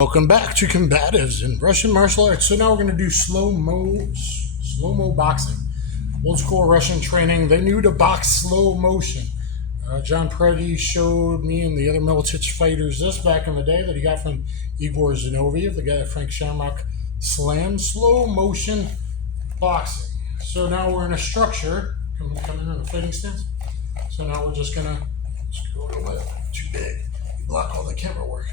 Welcome back to Combatives in Russian martial arts. So now we're going to do slow-mo boxing. Old school Russian training. They knew to box slow motion. John Preddy showed me and the other Militich fighters this back in the day that he got from Igor Zinoviev, the guy that Frank Shamrock slammed. Slow motion boxing. So now we're in a structure. Come in a fighting stance. So now we're just going to go to the left. Too big. You block all the camera work.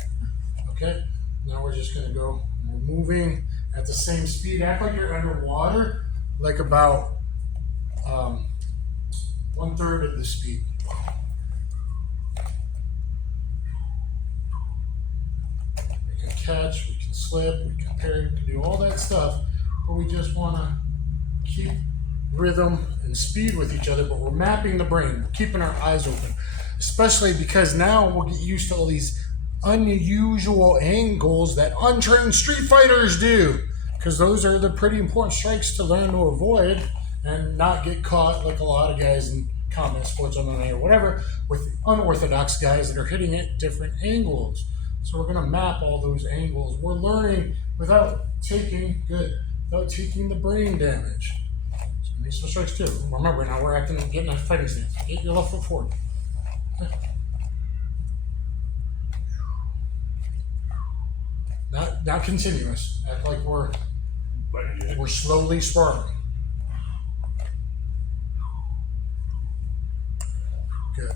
Okay? Now we're just going to go, we're moving at the same speed. Act like you're underwater, like about 1/3 of the speed. We can catch, we can slip, we can parry, we can do all that stuff, but we just want to keep rhythm and speed with each other, but we're mapping the brain, we're keeping our eyes open, especially because now we'll get used to all these unusual angles that untrained street fighters do, because those are the pretty important strikes to learn to avoid and not get caught like a lot of guys in combat sports, MMA or whatever, with unorthodox guys that are hitting at different angles. So we're going to map all those angles. We're learning without taking the brain damage. So make some strikes too. Remember, now we're getting a fighting stance. Get your left foot forward. Not continuous. Act like we're slowly sparring. Good.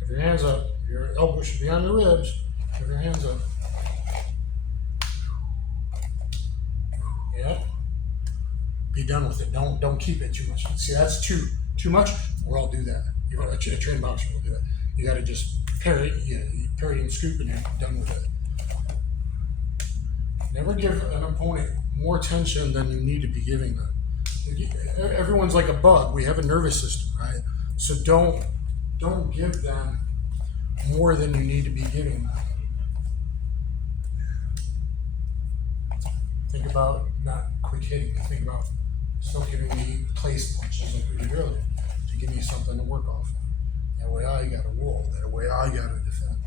Have your hands up. Your elbow should be on the ribs. Have your hands up. Yep. Be done with it. Don't keep it too much. See, that's too much. We'll all do that. You got a trained boxer will do that. You got to just parry and scoop and you're done with it. Never give an opponent more tension than you need to be giving them. Everyone's like a bug. We have a nervous system, right? So don't give them more than you need to be giving them. Think about not quick hitting. Think about still giving me place punches like we did earlier to give me something to work off of. That way I got to roll. That way I got to defend.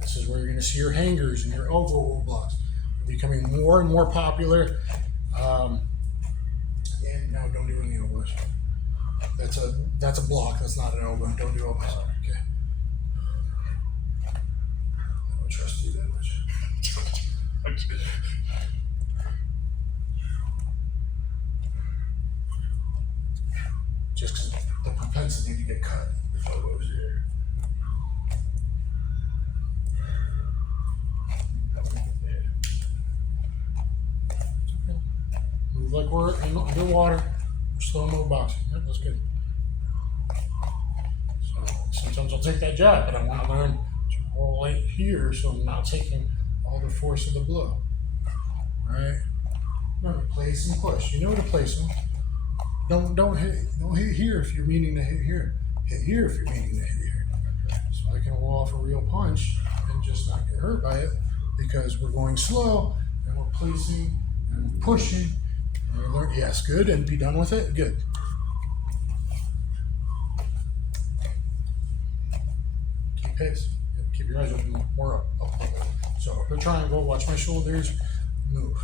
This is where you're going to see your hangers and your elbow roll blocks. They're becoming more and more popular. And no, don't do any elbows. That's a block. That's not an elbow. Don't do elbows. Okay. I don't trust you that much. Just because the propensity to get cut if elbows are there. Move like we're underwater. We're slow-mo boxing. Right, that's good. So sometimes I'll take that jab, but I want to learn to roll right here so I'm not taking all the force of the blow. Right? Remember, place and push. You know to place them. Don't hit here if you're meaning to hit here. Hit here if you're meaning to hit here. So I can roll off a real punch and just not get hurt by it because we're going slow and we're placing and pushing. And we learn, yes, good, and be done with it. Good. Keep pace. Keep your eyes open more up. So upper triangle, watch my shoulders, move.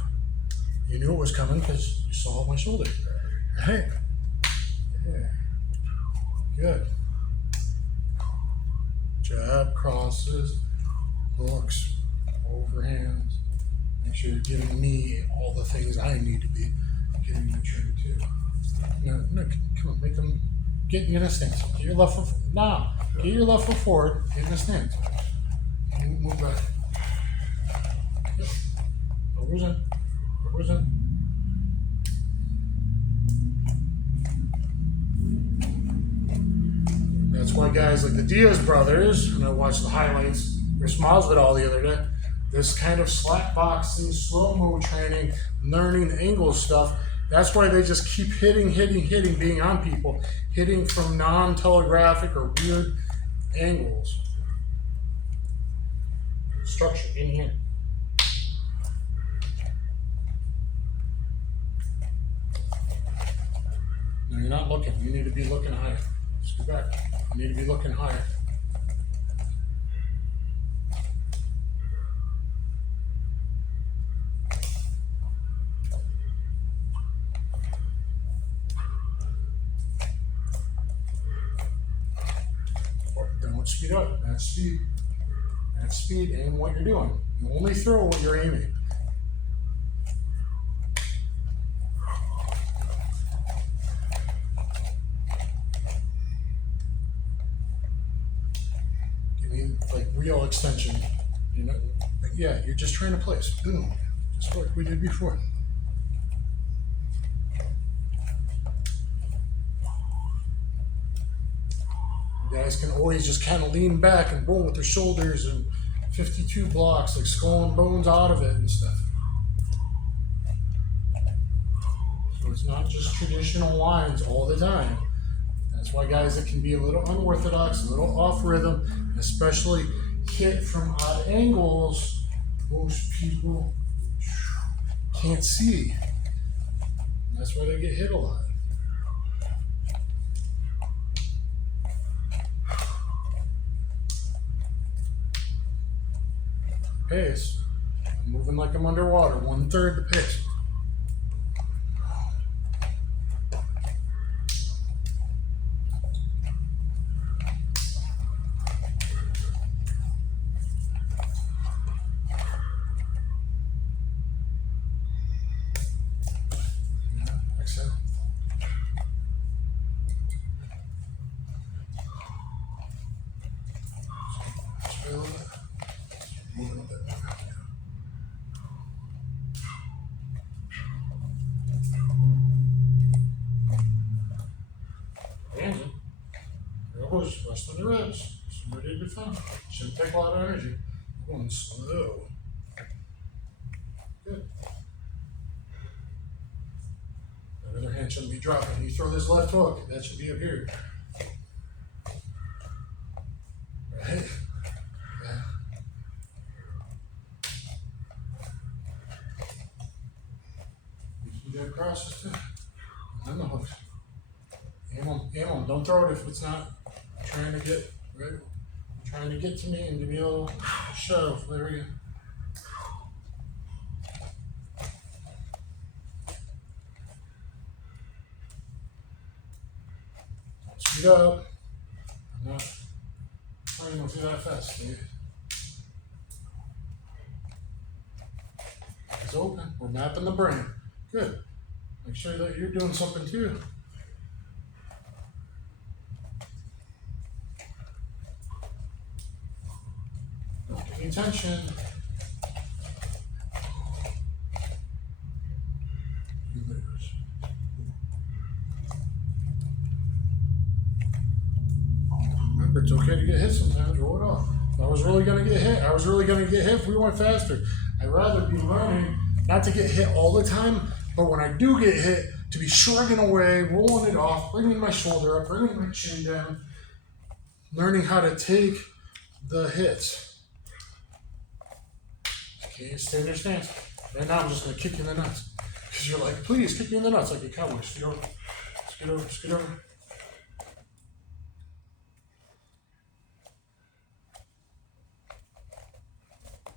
You knew it was coming because you saw my shoulder. Right? Yeah. Good. Jab, crosses, hooks, overhands. Make sure you're giving me all the things I need to be giving the training too. No, come on, make them get in a stance. Get your left foot forward. Now, get your left foot forward, get in a stance. Move back. Yep. Elbows in. Elbows in. That's why guys like the Diaz brothers, and I watched the highlights, Chris Masvidal the other day, this kind of slap boxing, slow-mo training, learning angle stuff, that's why they just keep hitting, being on people, hitting from non-telegraphic or weird angles. Structure in here. You're not looking. You need to be looking higher. Scoot back. You need to be looking higher. Don't speed up. That's speed. That's speed. Aim what you're doing. You only throw what you're aiming. Give me like real extension. You know, yeah, you're just trying to place. Boom. Just like we did before. You guys can always just kind of lean back and roll with their shoulders and 52 blocks, like skull and bones out of it and stuff. So it's not just traditional lines all the time. That's why guys that can be a little unorthodox, a little off rhythm, especially hit from odd angles, most people can't see. That's why they get hit a lot. Pace. I'm moving like I'm underwater. 1/3 the pace. Exhale. Just a little bit. Moving a bit. Hands in. Elbows, rest on the ribs. Somebody did fine. Shouldn't take a lot of energy. Going slow. Good. That other hand shouldn't be dropping. You throw this left hook, that should be up here. Right? Yeah. You can do crosses too. And the hooks. Aim them. Don't throw it if it's not trying to get, right? Trying to get to me and give me a little shove. There we go. Speed up. I'm not trying to do that fast, dude. It's open. We're mapping the brain. Good. Make sure that you're doing something too. Give me attention. You lose. Remember, it's okay to get hit sometimes. Roll it off. If I was really going to get hit, if we went faster. I'd rather be learning not to get hit all the time, but when I do get hit, to be shrugging away, rolling it off, bringing my shoulder up, bringing my chin down, learning how to take the hits. Okay, stay in your stance. Right now, I'm just going to kick you in the nuts. Because you're like, please, kick me in the nuts like a cowboy. Scoot over. Scoot over. Scoot over.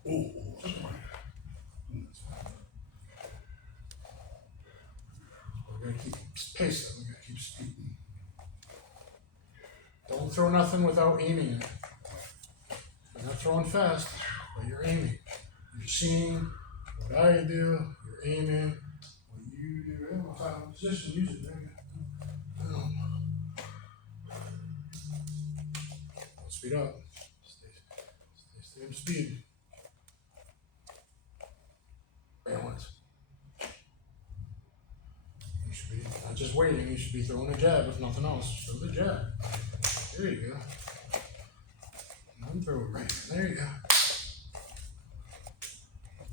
Oh, we're going to keep pacing. We're going to keep speeding. Don't throw nothing without aiming it. You're not throwing fast, but you're aiming. You're seeing what I do. You're aiming what you do. In my final position, use it. There you go. Boom. Don't speed up. Stay in speed. Balance. You should be not just waiting. You should be throwing a jab if nothing else. Throw the jab. There you go. And throw it right. There you go.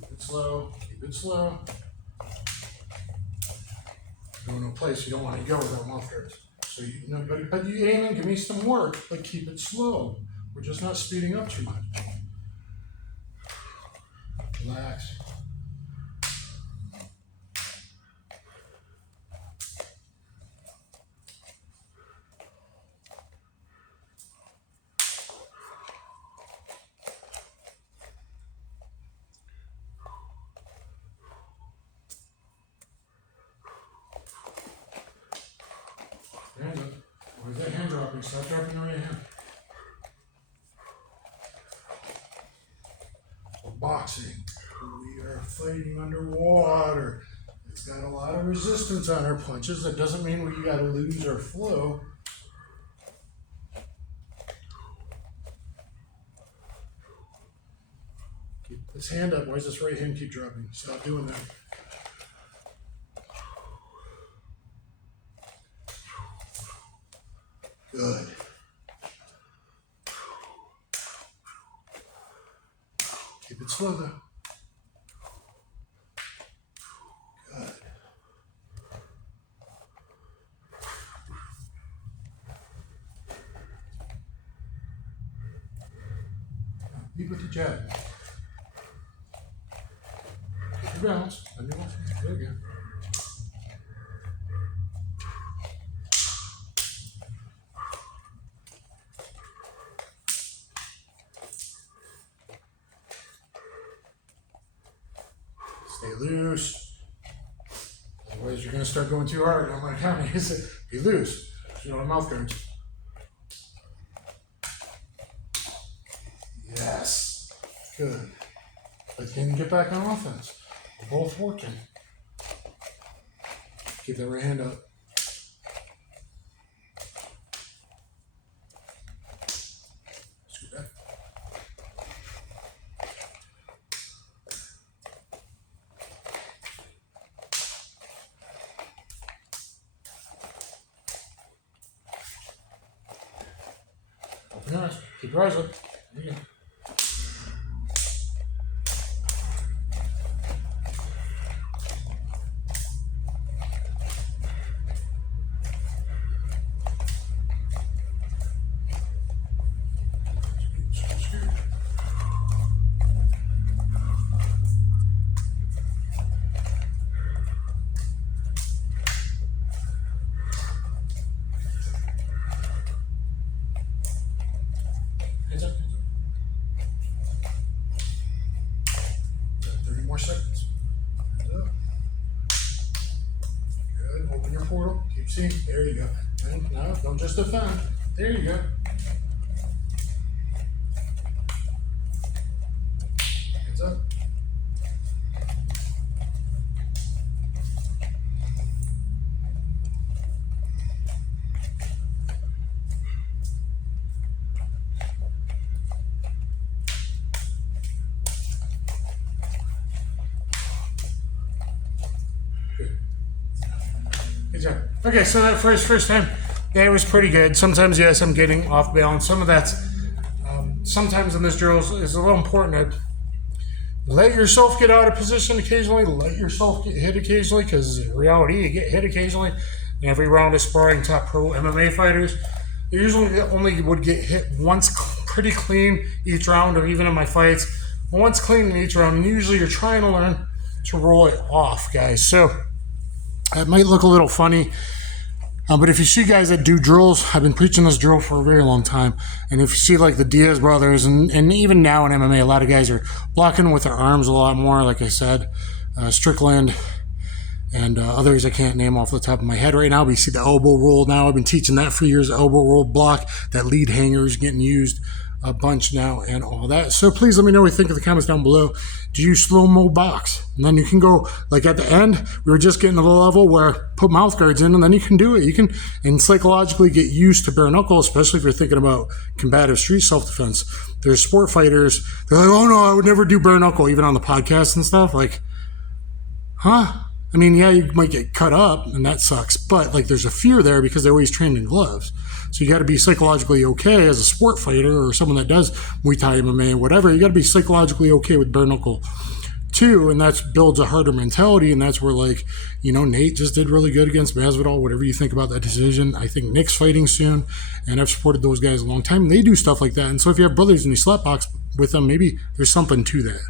Keep it slow. Keep it slow. Go to a place you don't want to go without mouth guards. So you know, but you aim and give me some work, but keep it slow. We're just not speeding up too much. Relax. stop dropping the right hand. We're boxing. We are fighting underwater. It's got a lot of resistance on our punches. That doesn't mean we got to lose our flow. Keep this hand up. Why does this right hand keep dropping? Stop doing that. Good. Keep it slow though. Good. Lead with the jab. Keep your balance. Bend your left knee. There you go. Stay loose. Otherwise, you're going to start going too hard. I'm like, how many is it? Be loose. You don't have mouth guards. Yes. Good. But can you get back on offense? We're both working. Keep that right hand up. Scoot back. Open your eyes. Keep your eyes up. There you go. Hands up, hands up. 30 more seconds. Hands up. Good. Open your portal. Keep seeing. There you go. And no, don't just defend. There you go. Hands up. Good job. Okay, so that first time, yeah, it was pretty good. Sometimes, yes, I'm getting off balance. Some of that's, sometimes in this drill is a little important to let yourself get out of position occasionally, let yourself get hit occasionally, because in reality, you get hit occasionally. And every round of sparring top pro MMA fighters, they usually only would get hit once pretty clean each round, or even in my fights, once clean in each round. And usually you're trying to learn to roll it off, guys. So it might look a little funny, but if you see guys that do drills, I've been preaching this drill for a very long time, and if you see like the Diaz brothers, and even now in MMA, a lot of guys are blocking with their arms a lot more, like I said, Strickland and others I can't name off the top of my head right now, but you see the elbow roll now. I've been teaching that for years, elbow roll block, that lead hanger is getting used a bunch now and all that. So please let me know what you think in the comments down below. Do you slow-mo box? And then you can go, like at the end, we were just getting to the level where put mouth guards in, and then you can do it. You can, and psychologically get used to bare knuckle, especially if you're thinking about combative street self-defense. There's sport fighters, they're like, oh no, I would never do bare knuckle, even on the podcast and stuff. Like, huh? I mean, yeah, you might get cut up, and that sucks, but like there's a fear there because they're always trained in gloves. So you got to be psychologically okay as a sport fighter or someone that does Muay Thai, MMA, whatever. You got to be psychologically okay with bare knuckle too, and that builds a harder mentality, and that's where, like, you know, Nate just did really good against Masvidal. Whatever you think about that decision, I think Nick's fighting soon, and I've supported those guys a long time, and they do stuff like that. And so if you have brothers and you slap box with them, maybe there's something to that.